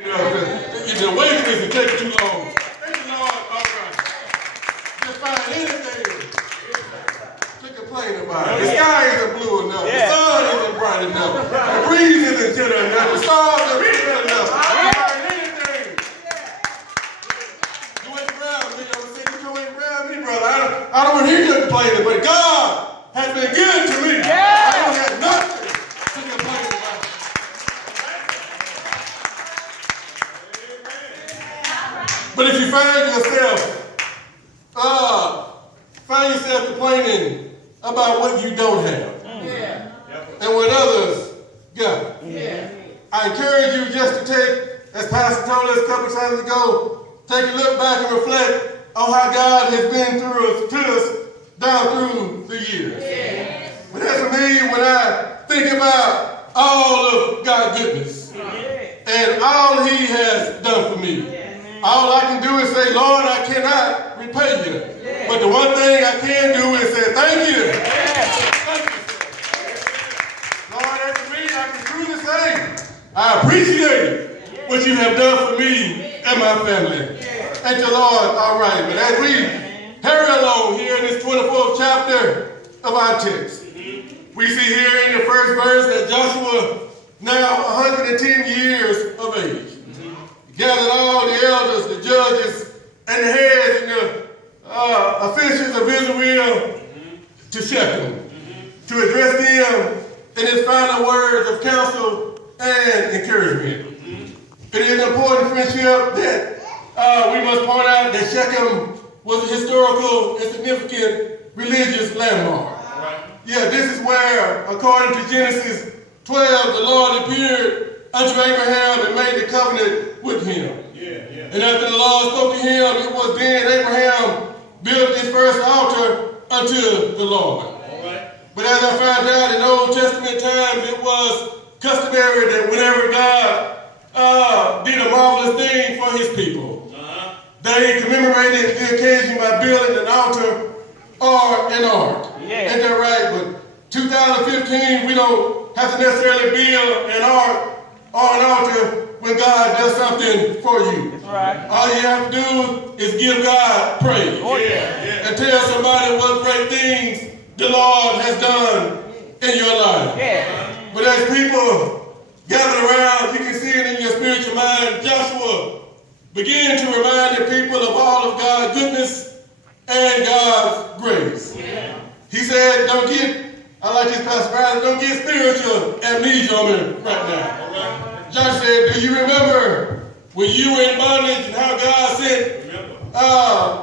The awakening is taking too long. Thank you, Lord. All right. Just find anything to complain about. The sky isn't blue enough. The sun isn't bright enough. The breeze isn't gentle enough. The stars aren't good enough. Find anything. You ain't around me. You ain't around me, brother. I don't want to hear you complaining, but God has been good to me. I don't have nothing to complain about. But if you find yourself complaining about what you don't have and what others got, I encourage you just to take, as Pastor told us a couple of times ago, take a look back and reflect on how God has been to us down through the years. But as for me, when I think about all of God's goodness and all He has done for me, all I can do is say, Lord, I cannot repay you. But the one thing I can do is say, thank you. Thank you. Lord, as for me, I can truly say, I appreciate what you have done for me and my family. Thank you, Lord. All right. But as we hurry along here in this 24th chapter of our text, we see here in the first verse that Joshua, now 110 years of age, gathered all the elders, the judges, and the heads and the officials of Israel to Shechem, to address them in his final words of counsel and encouragement. It is an important friendship that we must point out that Shechem was a historical and significant religious landmark. Yeah, this is where, according to Genesis 12, the Lord appeared unto Abraham and made the covenant with him. And after the Lord spoke to him, it was then Abraham built his first altar unto the Lord. But as I found out in Old Testament times, it was customary that whenever God did a marvelous thing for his people, they commemorated the occasion by building an altar or an ark. Ain't that right? But 2015, we don't have to necessarily build an ark or an altar when God does something for you. All you have to do is give God praise. And tell somebody what great things the Lord has done in your life. But as people gather around, you can see it in your spiritual mind. Joshua began to remind the people of all of God's goodness and God's grace. He said, I like this, Pastor Bradley, don't get spiritual amnesia on me right now. Josh said, do you remember when you were in bondage and how God sent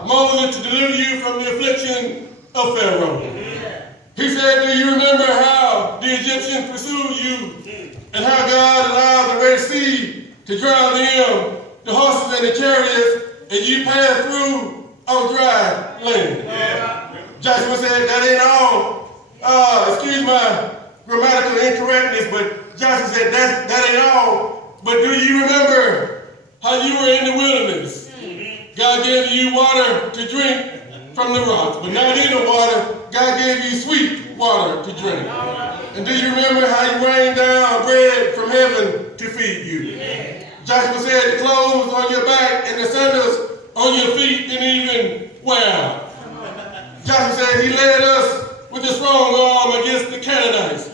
Moses to deliver you from the affliction of Pharaoh? He said, do you remember how the Egyptians pursued you and how God allowed the Red Sea to drown them, the horses and the chariots, and you passed through on dry land? Joshua said, that ain't all. Excuse my grammatical incorrectness, but Joshua said, that ain't all. But do you remember how you were in the wilderness? God gave you water to drink from the rocks, but not any water. God gave you sweet water to drink. And do you remember how you rained down bread from heaven to feed you? Joshua said the clothes on your back and the sandals on your feet didn't even wear out. Joshua said he led us with a strong arm against the Canaanites,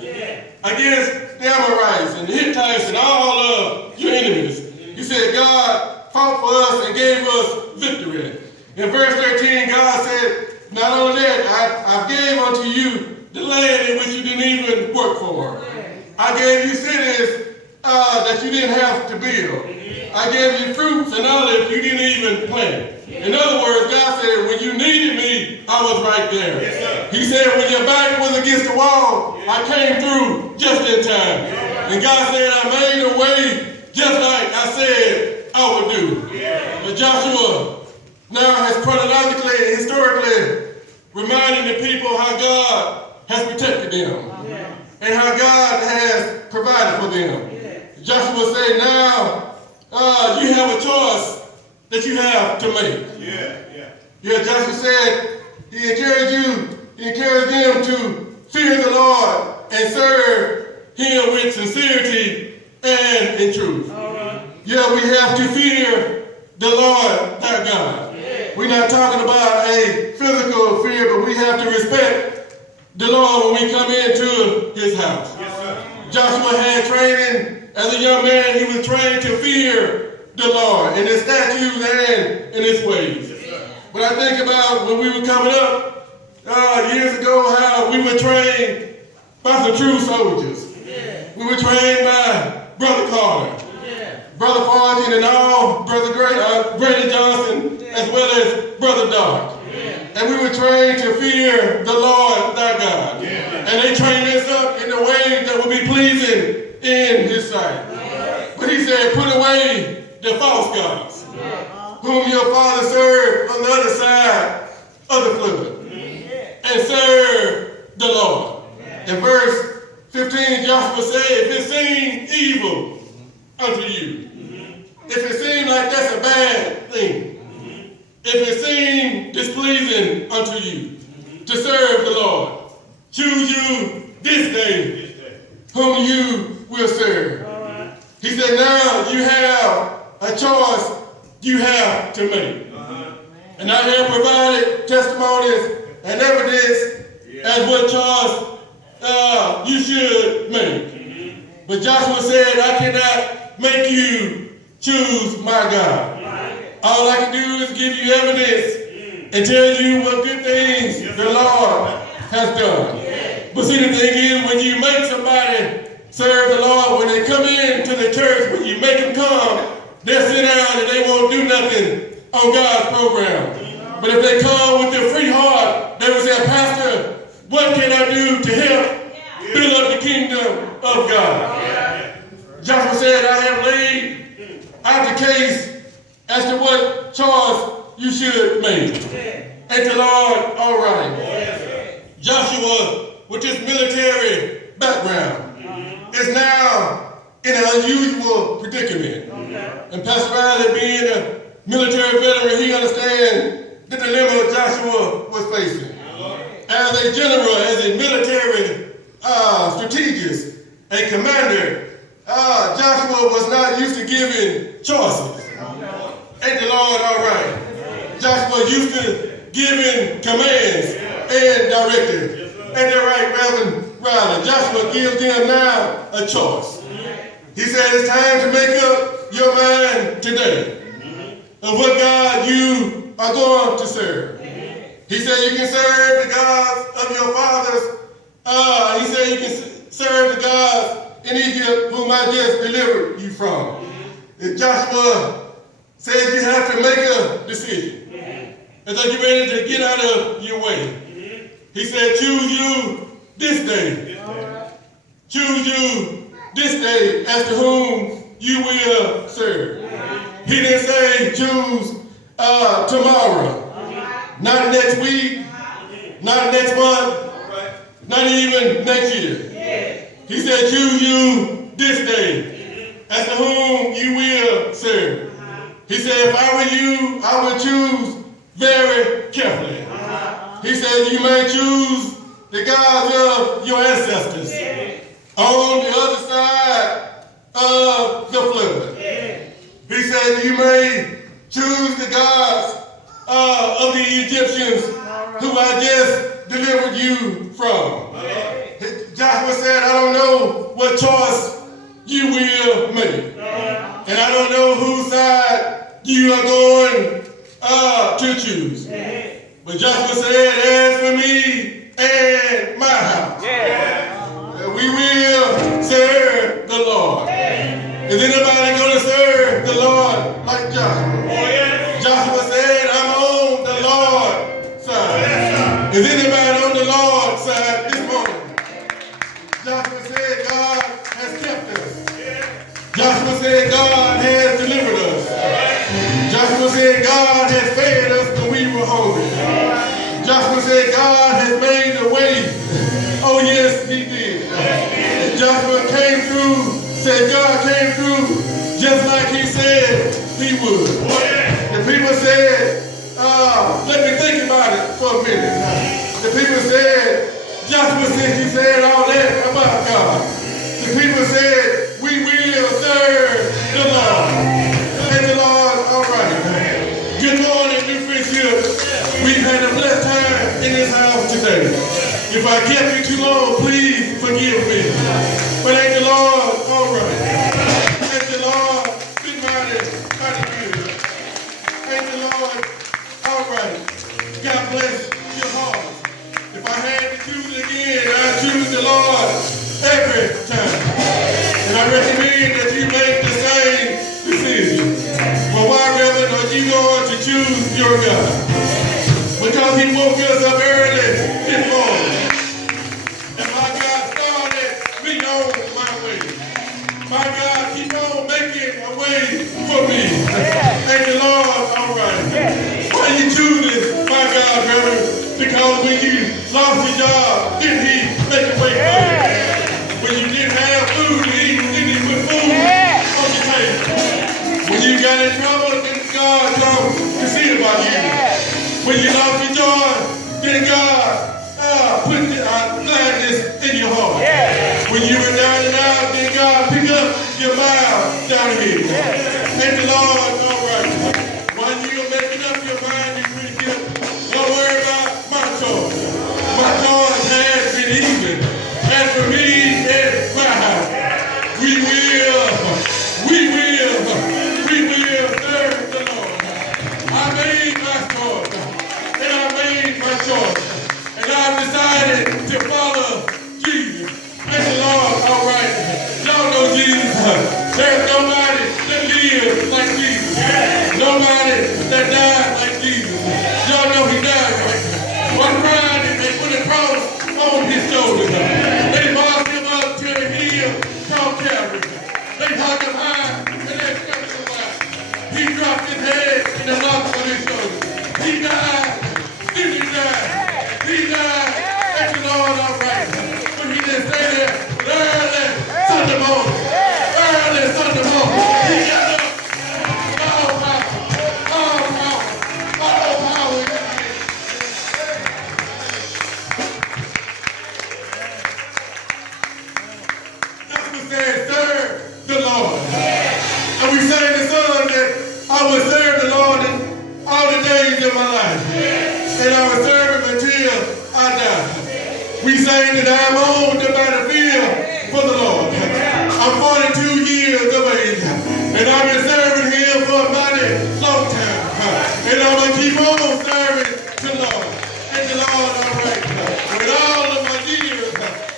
against the Amorites and the Hittites and all of your enemies. He said God fought for us and gave us victory. In verse 13, God said, not only that, I gave unto you the land in which you didn't even work for. I gave you cities that you didn't have to build. I gave you fruits and olives you didn't even plant. In other words, God said, when you needed me, I was right there. He said, when your back was against the wall, I came through just in time. And God said, I made a way just like I said I would do. But Joshua now has chronologically and historically reminding the people how God has protected them and how God has provided for them. Joshua said, now you have a choice that you have to make. Joshua said he encouraged them to fear the Lord and serve him with sincerity and in truth. Yeah, we have to fear the Lord thy God. We're not talking about a physical fear, but we have to respect the Lord when we come into his house. Joshua had training as a young man. He was trained to fear the Lord in his statutes and in his ways. But I think about when we were coming up years ago, how we were trained by some true soldiers. We were trained by Brother Carter, Brother Farthing, and all Brother Grady Johnson, as well as Brother Dark. And we were trained to fear the Lord thy God. And they trained us up in a way that would be pleasing in his sight. But he said, put away the false gods, whom your father served on the other side of the flood, and serve the Lord. In verse 15, Joshua said, if it seems evil unto you, if it seems like that's a bad thing, if it seems displeasing unto you to serve the Lord, choose you this day whom you will serve. He said, now you have a choice you have to make. And I have provided testimonies and evidence as what choice you should make. But Joshua said, I cannot make you choose my God. All I can do is give you evidence and tell you what good things the Lord has done. But see, the thing is, when you make somebody serve the Lord, when they come into the church, when you make them come, they'll sit down and they won't do nothing on God's program. But if they come with their free heart, they will say, Pastor, what can I do to help build up the kingdom of God? Joshua said, I have laid out the case as to what choice you should make. And the Lord, all right. Joshua, with his military background, is now in an unusual predicament. And Pastor Riley, being a military veteran, he understands the dilemma Joshua was facing. As a general, as a military strategist, a commander, Joshua was not used to giving choices. Ain't the Lord all right? Joshua used to giving commands and directives. Ain't that right, Reverend Riley? Joshua gives them now a choice. He said it's time to make up your mind today of what God you are going to serve. He said you can serve the gods of your fathers. He said you can serve the gods in Egypt whom I just delivered you from. And Joshua says you have to make a decision. And so you're ready to get out of your way. He said, choose you this day. Choose you this day as to whom you will serve. He didn't say choose tomorrow. Not next week. Not next month. Not even next year. He said, choose you this day as to whom you will serve. He said, if I were you, I would choose very carefully. He said, you may choose the gods of your ancestors on the other side of the flood. He said, you may choose the gods of the Egyptians who I just delivered you from. Joshua said, I don't know what choice you will make. And I don't know whose side you are going to choose. But Joshua said, as for me and my house, we will serve the Lord. Is anybody going to serve the Lord like Joshua? Joshua said, I'm on the Lord's side. Is anybody on the Lord's side this morning? Joshua said, God has kept us. Joshua said, God has delivered us. Joshua said, God has fed us when we were hungry. Joshua said, God has made a way. Oh, yes, he did. Joshua came through, said God came through just like he said he would. The people said, let me think about it for a minute. The people said, Joshua, since you said all about God. The people said, we will serve the Lord. If I kept you too long, please forgive me. But ain't the Lord all right? Ain't the Lord been mighty good? Ain't the Lord all right? God bless your heart. If I had to choose again, I'd choose the Lord every time. And I recommend that you make the same decision. But why, Reverend, are you going to choose your God? Because he woke us up early this morning. And my God started me on my way. My God keep on making a way for me. Thank the Lord, all right. Why you choose this, my God, Reverend? Because when you lost your job, didn't he make a way for you? When you didn't have food to eat, didn't he put food on your table? When you got in trouble, didn't God come to see about you? When you lost your joy, didn't God put gladness in your heart? When you were down and out, didn't God pick up your mind down here? Thank the Lord, all right. When you're making up your mind, you really get, don't worry about my choice. My choice has been even. And for me and my house, we will serve the Lord. I made my choice. And I made my choice. And I've decided to follow Jesus. Thank the Lord, all right. Y'all know Jesus. There's nobody that lives like Jesus. Nobody that died like Jesus. Y'all know he died, right? One Friday, they put a cross on his shoulders. They marked him up to the hill called Calvary. They hung him high and they struck him wide. He dropped his head and the lock on his shoulders. He died. Didn't he die? He died. Thank the Lord, all right. But he didn't stay there early Sunday morning. Early Sunday morning. He got up. All power in the name. That's what said, serve the Lord. And we sang the song that I will serve the Lord all the days of my life. And I will serve him until I die. We say that I'm on the battlefield for the Lord. I'm 42 years of age. And I've been serving him for a mighty long time. And I'm going to keep on serving the Lord. And the Lord, all right. When all of my years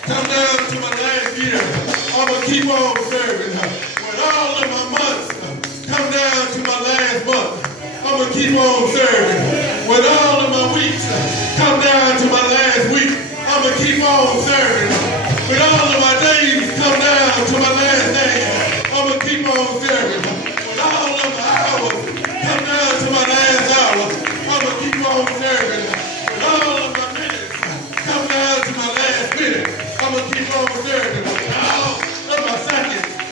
come down to my last year, I'm going to keep on serving. When all of my months come down to my last month, I'm going to keep on serving. When all of my weeks come down to my last week, I'm going to keep on serving. When all of my days come down to my last day, I'm going to keep on serving.